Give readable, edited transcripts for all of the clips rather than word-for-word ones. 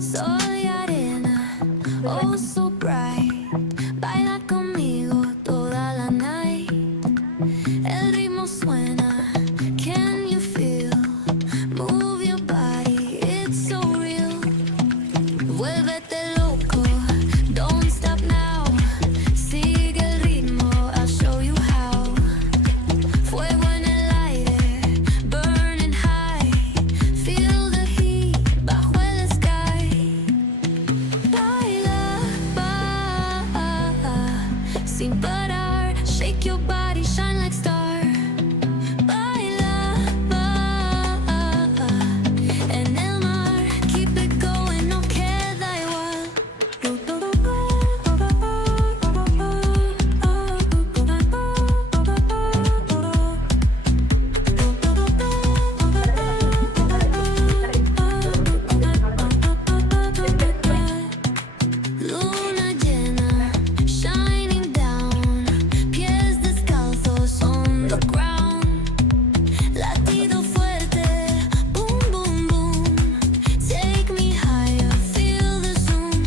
Soy arena, oh so bright. Baila conmigo toda la night. El ritmo suena, can you feel? Move your body, it's so real. Vuélvete loco, don't stop now. Sigue el ritmo, I'll show you how. Fuego en el aire, burning high. Feel the heat bajo el sky. Baila, sin parar. Shake your body, shine like star. Baila, en el mar. Keep it going, no queda igual. Luna llena, shining down. Pies descalzos on the ground. Latido fuerte, boom, boom, boom. Take me higher, feel the zoom.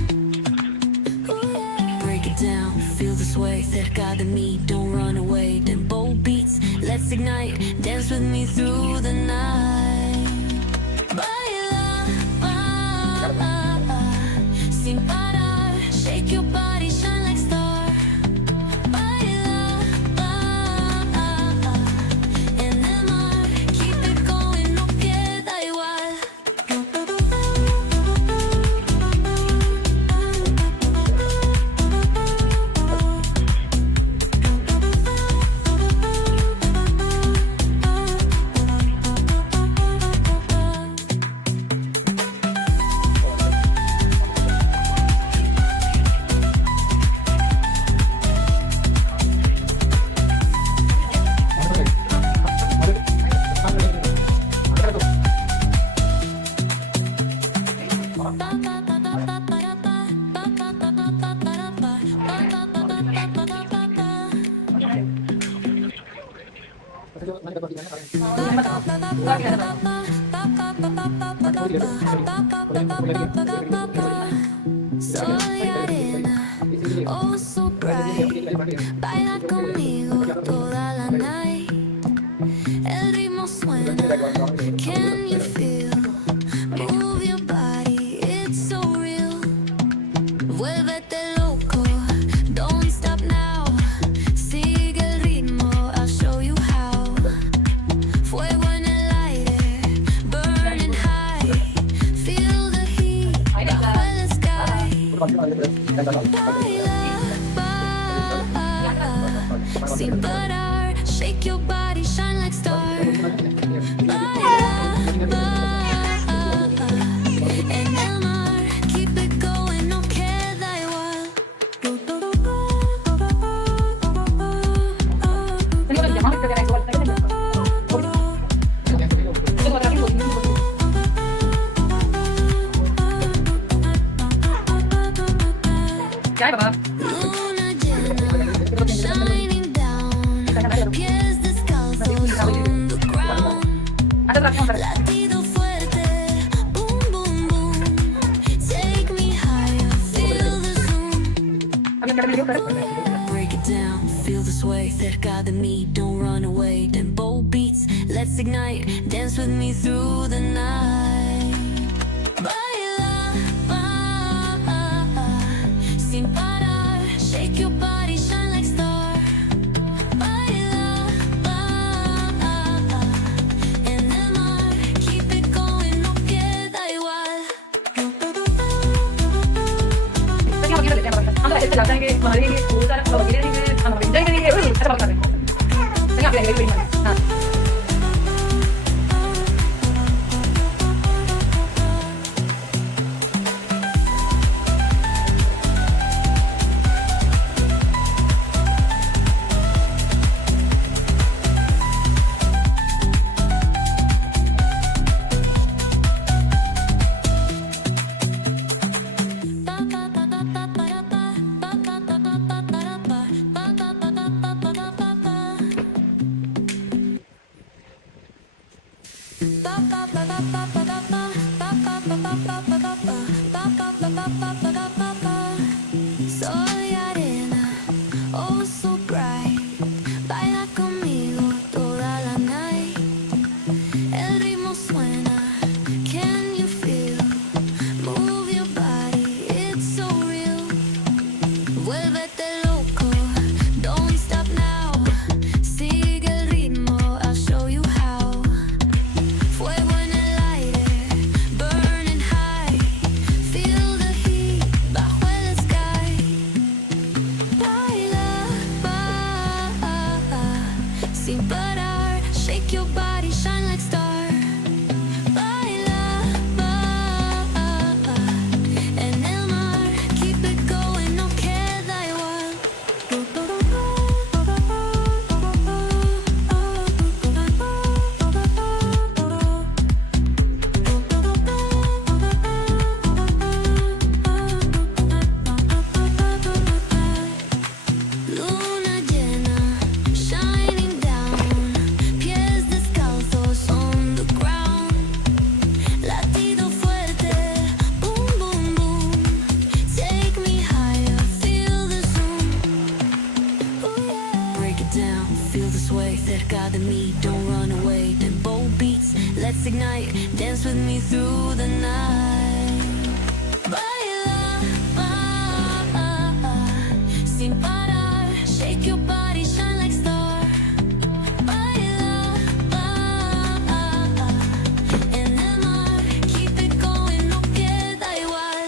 Ooh, yeah. Break it down, feel the sway. Cerca de mí, don't run away. Tempo beats, let's ignite. Dance with me through the night. Baila, sin parar. Shake your body, shine like star. Baila, en el mar. Keep it going, no queda igual. Soy arena, oh so bright. Baila conmigo toda la night. El ritmo suena, can you feel? Move your body, it's so real. Vuélvete loco, don't stop now. Sigue el ritmo, I'll show you how. Fuego en el aire, burning high. Feel the heat bajo el sky. Baila, sin parar. Shake your body, shine like star. Baila, en el mar. Keep it going, no queda igual. Luna llena, shining down. Pies descalzos on the ground. Latido fuerte, boom, boom, boom. Take me higher, feel the zoom. Break it down, feel the sway. Cerca de mí, don't run away. Tempo beats, let's ignite. Dance with me through the night. Baila, sin parar. Shake your body, shine like star. Baila, en el mar. Keep it going, no queda igual. sin parar. Shake your body, shine like star. Baila, en el mar. Keep it going, no queda igual. Luna llena, shining down. Pies descalzos on the ground. Latido fuerte, boom, boom, boom. Take me higher, feel the zoom. Ooh, yeah. Break it down, feel the sway. Cerca de mí, don't run away. Tempo beats, let's ignite. Dance with me through the night. Baila, sin parar. Shake your body, shine like star. Baila, en el mar. Keep it going, no queda igual.